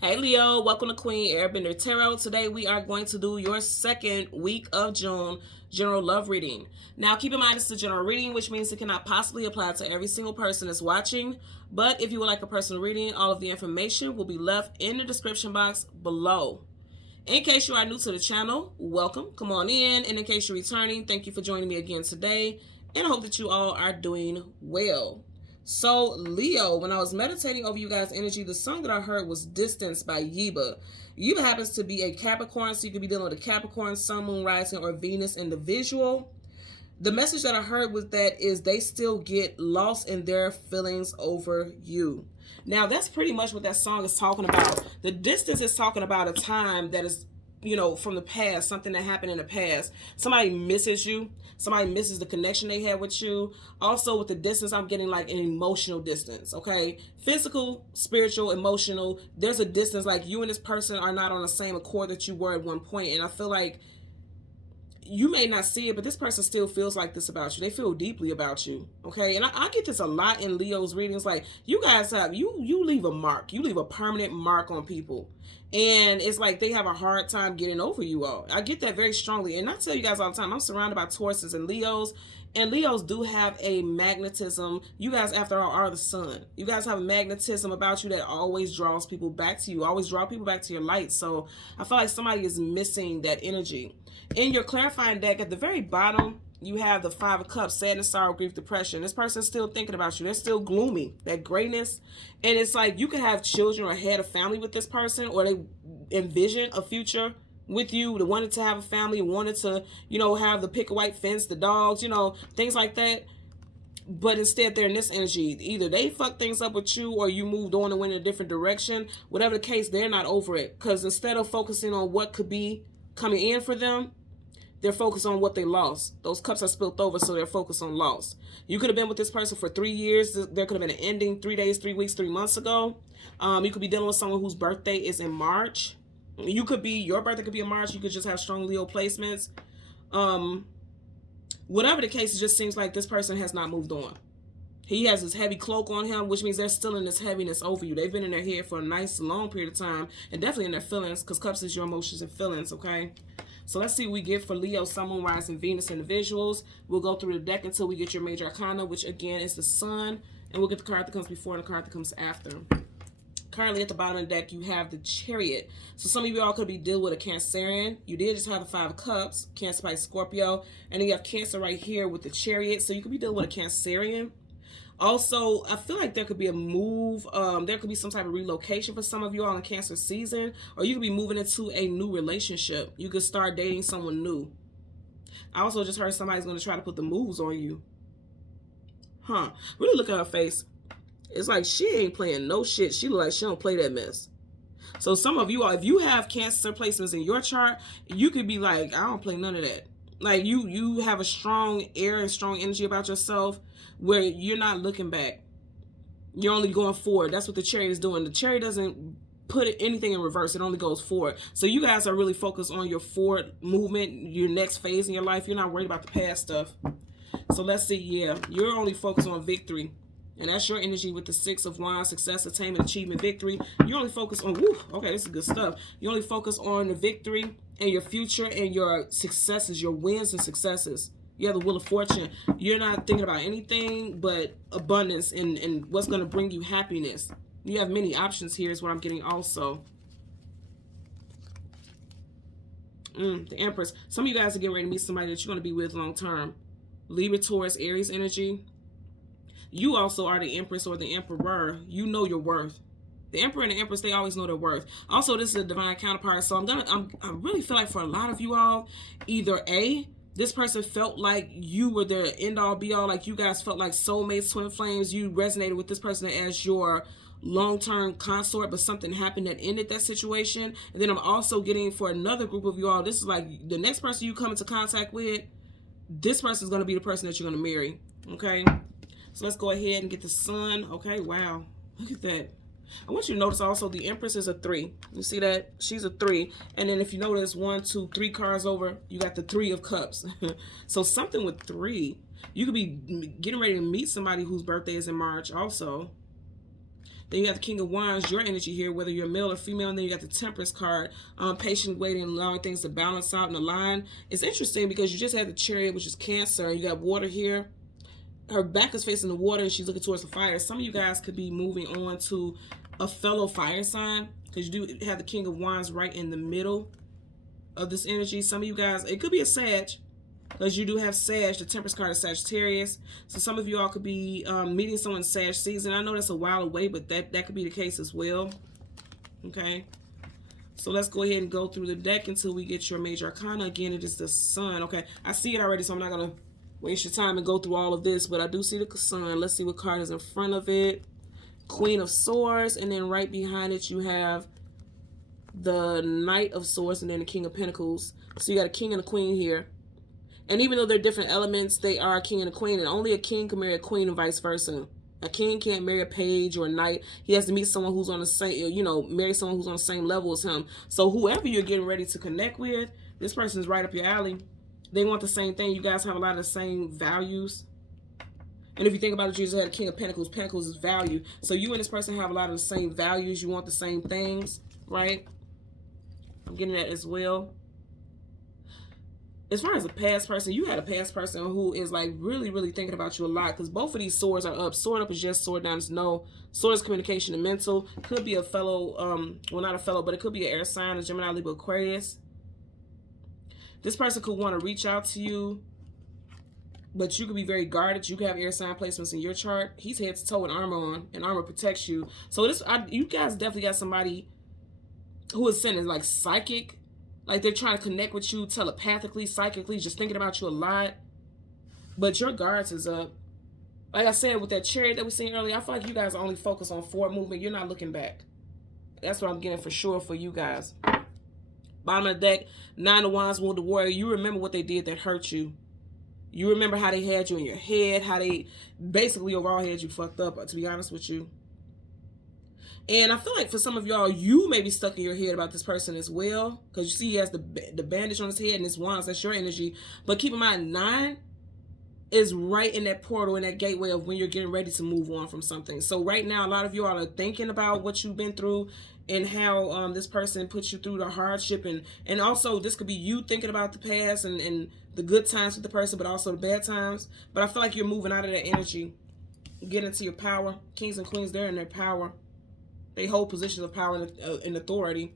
Hey Leo, welcome to Queen Airbender Tarot. Today we are going to do your second week of June general love reading. Now keep in mind it's a general reading, which means it cannot possibly apply to every single person that's watching. But if you would like a personal reading, all of the information will be left in the description box below. In case you are new to the channel, welcome, come on in. And in case you're returning, thank you for joining me again today. And I hope that you all are doing well. So Leo, when I was meditating over you guys' energy, the song that I heard was Distance by Yeba. Yeba happens to be a Capricorn, so you could be dealing with a Capricorn, Sun, Moon, Rising, or Venus individual. The message that I heard with that is they still get lost in their feelings over you. Now, that's pretty much what that song is talking about. The distance is talking about a time that is, from the past, something that happened in the past. Somebody misses you. Somebody misses the connection they had with you. Also, with the distance, I'm getting like an emotional distance, okay? Physical, spiritual, emotional. There's a distance, like you and this person are not on the same accord that you were at one point. And I feel like you may not see it, but this person still feels like this about you. They feel deeply about you, okay? And I get this a lot in Leo's readings. Like, you guys have, you leave a mark. You leave a permanent mark on people. And it's like they have a hard time getting over you all. I get that very strongly. And I tell you guys all the time, I'm surrounded by Tauruses and Leos. And Leos do have a magnetism. You guys, after all, are the sun. You guys have a magnetism about you that always draws people back to you. Always draw people back to your light. So I feel like somebody is missing that energy. In your clarifying deck, at the very bottom, you have the Five of Cups, sadness, sorrow, grief, depression. This person's still thinking about you. They're still gloomy, that grayness. And it's like you could have children or had a family with this person, or they envision a future with you. They wanted to have a family, wanted to, have the picket white fence, the dogs, things like that. But instead, they're in this energy. Either they fucked things up with you, or you moved on and went in a different direction. Whatever the case, they're not over it. Because instead of focusing on what could be coming in for them, they're focused on what they lost. Those cups are spilt over, so they're focused on loss. You could have been with this person for 3 years. There could have been an ending 3 days, 3 weeks, 3 months ago. You could be dealing with someone whose birthday is in March. Your birthday could be in March. You could just have strong Leo placements. Whatever the case, it just seems like this person has not moved on. He has this heavy cloak on him, which means they're still in this heaviness over you. They've been in their head for a nice long period of time, and definitely in their feelings, because cups is your emotions and feelings, okay? So let's see what we get for Leo, Sun, Moon, Rising, Venus individuals. We'll go through the deck until we get your major arcana, which again is the Sun, and we'll get the card that comes before and the card that comes after. Currently at the bottom of the deck, you have the Chariot. So some of you all could be dealing with a Cancerian. You did just have the Five of Cups, Cancer, Pisces, Scorpio, and then you have Cancer right here with the Chariot. So you could be dealing with a Cancerian. Also, I feel like there could be a move. There could be some type of relocation for some of you all in Cancer season, or you could be moving into a new relationship. You could start dating someone new. I also just heard somebody's going to try to put the moves on you. Really look at her face. It's like she ain't playing no shit. She look like she don't play that mess. So some of you all, if you have Cancer placements in your chart, you could be like, I don't play none of that. Like you have a strong air and strong energy about yourself where you're not looking back. You're only going forward. That's what the Chariot is doing. The Chariot doesn't put anything in reverse. It only goes forward. So you guys are really focused on your forward movement, your next phase in your life. You're not worried about the past stuff. So let's see. Yeah, you're only focused on victory. And that's your energy with the Six of Wands, success, attainment, achievement, victory. You only focus on, okay, this is good stuff. You only focus on the victory and your future and your successes, your wins and successes. You have the Wheel of Fortune. You're not thinking about anything but abundance and what's going to bring you happiness. You have many options here is what I'm getting also. The Empress. Some of you guys are getting ready to meet somebody that you're going to be with long term. Libra, Taurus, Aries energy. You also are the Empress or the Emperor. You know your worth. The Emperor and the Empress, they always know their worth. Also, this is a divine counterpart. So I really feel like for a lot of you all, either A, this person felt like you were their end all be all, like you guys felt like soulmates, twin flames. You resonated with this person as your long-term consort, but something happened that ended that situation. And then I'm also getting for another group of you all, this is like the next person you come into contact with, this person is going to be the person that you're going to marry. Okay. So let's go ahead and get the Sun. Okay, wow. Look at that. I want you to notice also the Empress is a 3. You see that? She's a 3. And then if you notice 1, 2, 3 cards over, you got the 3 of Cups. So something with 3. You could be getting ready to meet somebody whose birthday is in March also. Then you have the King of Wands, your energy here, whether you're male or female. And then you got the Temperance card, patient waiting, allowing things to balance out and align. It's interesting because you just had the Chariot, which is Cancer. You got water here. Her back is facing the water and she's looking towards the fire. Some of you guys could be moving on to a fellow fire sign because you do have the King of Wands right in the middle of this energy. Some of you guys, it could be a Sag, because you do have Sag. The Temperance card is Sagittarius. So some of you all could be meeting someone in Sag season. I know that's a while away, but that could be the case as well. Okay. So let's go ahead and go through the deck until we get your major arcana. Again, it is the Sun. Okay. I see it already, so I'm not going to waste your time and go through all of this, but I do see the Sun. Let's see what card is in front of it. Queen of Swords, and then right behind it you have the Knight of Swords and then the King of Pentacles. So you got a King and a Queen here. And even though they're different elements, they are a king and a queen, and only a king can marry a queen and vice versa. A king can't marry a page or a knight. He has to meet someone who's on the same, you know, marry someone who's on the same level as him. So whoever you're getting ready to connect with, this person is right up your alley. They want the same thing. You guys have a lot of the same values. And if you think about it, Jesus had a King of Pentacles. Pentacles is value. So you and this person have a lot of the same values. You want the same things, right? I'm getting that as well. As far as a past person, you had a past person who is like really, really thinking about you a lot, because both of these swords are up. Sword up is yes, sword down is no. Sword is communication and mental. Could be a fellow, well, not a fellow, but it could be an air sign, a Gemini, Libra, Aquarius. This person could want to reach out to you, but you could be very guarded. You could have air sign placements in your chart. He's head to toe with armor on, and armor protects you. So you guys definitely got somebody who is sending like psychic. Like they're trying to connect with you telepathically, psychically, just thinking about you a lot. But your guards is up. Like I said, with that Chariot that we seen earlier, I feel like you guys are only focused on forward movement. You're not looking back. That's what I'm getting for sure for you guys. Bottom of the deck, Nine of Wands, Wounded Warrior. You remember what they did that hurt you. You remember how they had you in your head, how they basically overall had you fucked up, to be honest with you. And I feel like for some of y'all, you may be stuck in your head about this person as well. Because you see he has the bandage on his head and his wands. That's your energy. But keep in mind, 9 is right in that portal, in that gateway of when you're getting ready to move on from something. So right now, a lot of you all are thinking about what you've been through and how this person put you through the hardship. And also, this could be you thinking about the past and the good times with the person, but also the bad times. But I feel like you're moving out of that energy. Get into your power. Kings and queens, they're in their power. They hold positions of power and authority.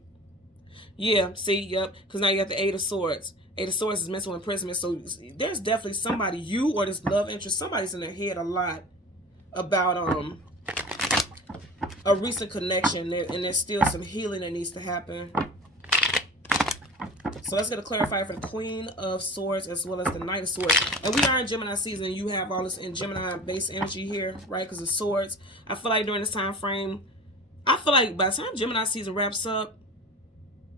Yeah, see, yep. Because now you got the Eight of Swords. Eight of Swords is mental imprisonment. So there's definitely somebody, you or this love interest, somebody's in their head a lot about a recent connection. And there's still some healing that needs to happen. So let's get a clarifier for the Queen of Swords as well as the Knight of Swords. And we are in Gemini season. You have all this in Gemini-based energy here, right? Because of swords. I feel like during this time frame, I feel like by the time Gemini season wraps up,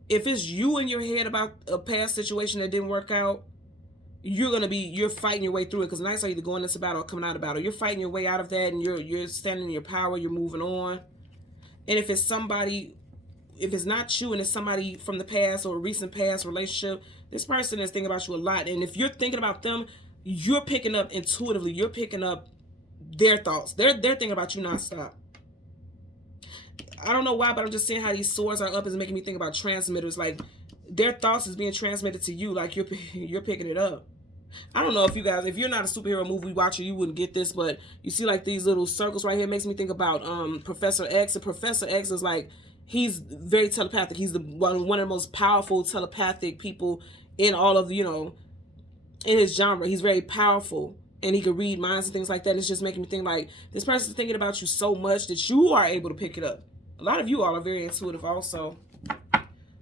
if it's you in your head about a past situation that didn't work out, you're fighting your way through it, because nights are either going into battle or coming out of battle. You're fighting your way out of that, and you're standing in your power, you're moving on. And if it's somebody, if it's not you and it's somebody from the past or a recent past relationship, this person is thinking about you a lot. And if you're thinking about them, you're picking up intuitively, you're picking up their thoughts. They're thinking about you nonstop. I don't know why, but I'm just seeing how these swords are up is making me think about transmitters. Like their thoughts is being transmitted to you, like you're picking it up. I don't know if you guys, if you're not a superhero movie watcher, you wouldn't get this, but you see like these little circles right here. It makes me think about Professor X. And Professor X is like, he's very telepathic. He's one of the most powerful telepathic people in all of, you know, in his genre. He's very powerful. And he can read minds and things like that. It's just making me think like, this person's thinking about you so much that you are able to pick it up. A lot of you all are very intuitive also.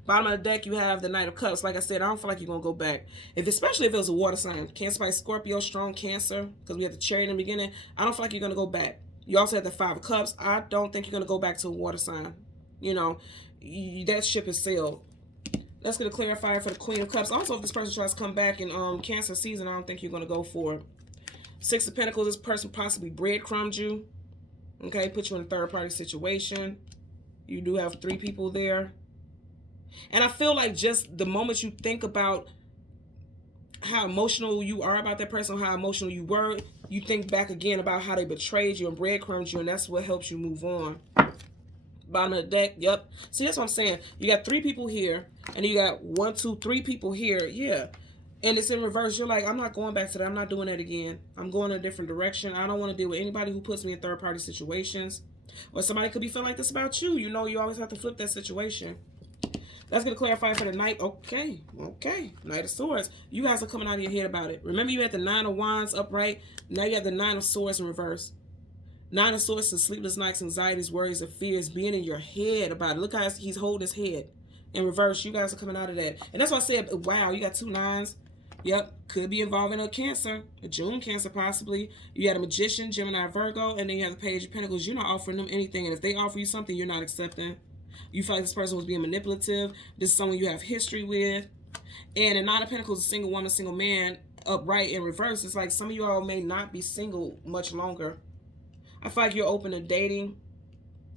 Bottom of the deck, you have the Knight of Cups. Like I said, I don't feel like you're going to go back. Especially if it was a water sign. Cancer by Scorpio, strong Cancer. Because we had the Chariot in the beginning. I don't feel like you're going to go back. You also have the Five of Cups. I don't think you're going to go back to a water sign. You know, that ship is sailed. Let's get a clarifier for the Queen of Cups. Also, if this person tries to come back in Cancer season, I don't think you're going to go for it. Six of Pentacles, this person possibly breadcrumbed you. Okay, put you in a third-party situation. You do have 3 people there. And I feel like just the moment you think about how emotional you are about that person, how emotional you were, you think back again about how they betrayed you and breadcrumbed you, and that's what helps you move on. bottom of the deck. Yep. See, that's what I'm saying. You got 3 people here, and you got 1, 2, 3 people here. Yeah. And it's in reverse. You're like, I'm not going back to that. I'm not doing that again. I'm going a different direction. I don't want to deal with anybody who puts me in third-party situations. Or somebody could be feeling like this about you. You know, you always have to flip that situation. That's going to clarify for the Knight. Okay. Okay. Knight of Swords. You guys are coming out of your head about it. Remember, you had the 9 of Wands upright. Now you have the 9 of Swords in reverse. 9 of Swords is sleepless nights, anxieties, worries, and fears, being in your head about it. Look how he's holding his head. In reverse, you guys are coming out of that. And that's why I said, wow, you got 2 9s. Yep, could be involving a Cancer, a June Cancer possibly. You had a Magician, Gemini, Virgo, and then you have the Page of Pentacles. You're not offering them anything, and if they offer you something, you're not accepting. You feel like this person was being manipulative. This is someone you have history with. And in 9 of Pentacles, a single woman, single man, upright in reverse. It's like some of you all may not be single much longer. I feel like you're open to dating.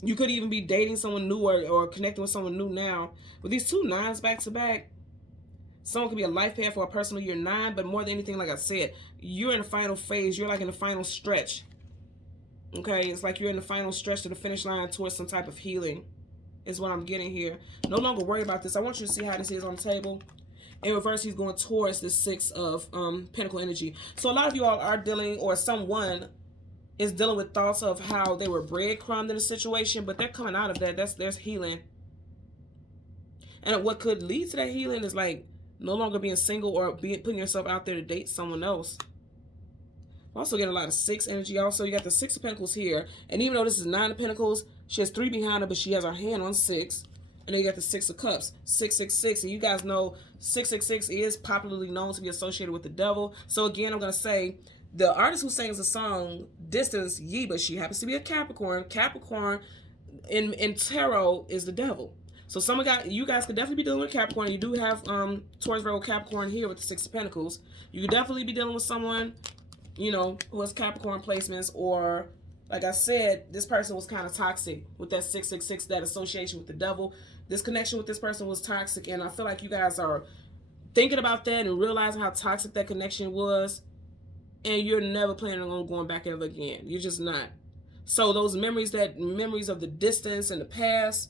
You could even be dating someone new or connecting with someone new now. With these 2 9s back to back, someone could be a life path for a person who you're 9, but more than anything, like I said, you're in the final phase. You're like in the final stretch. Okay? It's like you're in the final stretch to the finish line towards some type of healing is what I'm getting here. No longer worry about this. I want you to see how this is on the table. In reverse, he's going towards the 6 of Pentacle energy. So a lot of you all are dealing, or someone is dealing with thoughts of how they were breadcrumbed in a situation, but they're coming out of that. There's healing. And what could lead to that healing is like no longer being single or putting yourself out there to date someone else. I'm also getting a lot of 6 energy. Also, you got the 6 of Pentacles here. And even though this is 9 of Pentacles, she has 3 behind her, but she has her hand on 6. And then you got the 6 of Cups, 666. And you guys know 666 is popularly known to be associated with the devil. So again, I'm going to say, the artist who sings the song Distance Ye, but she happens to be a Capricorn. Capricorn in tarot is the devil. So you guys could definitely be dealing with Capricorn. You do have Taurus, Virgo, Capricorn here with the 6 of Pentacles. You could definitely be dealing with someone, you know, who has Capricorn placements, or like I said, this person was kind of toxic with that 666, that association with the devil. This connection with this person was toxic, and I feel like you guys are thinking about that and realizing how toxic that connection was, and you're never planning on going back ever again. You're just not. So those memories of the distance and the past,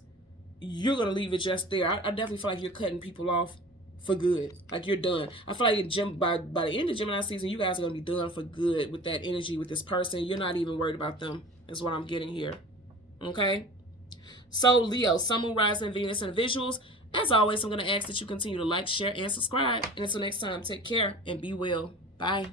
you're going to leave it just there. I definitely feel like you're cutting people off for good. Like you're done. I feel like by the end of Gemini season, you guys are going to be done for good with that energy, with this person. You're not even worried about them, is what I'm getting here. Okay? So Leo, Sun, Moon, Rising, Venus, and visuals. As always, I'm going to ask that you continue to like, share, and subscribe. And until next time, take care and be well. Bye.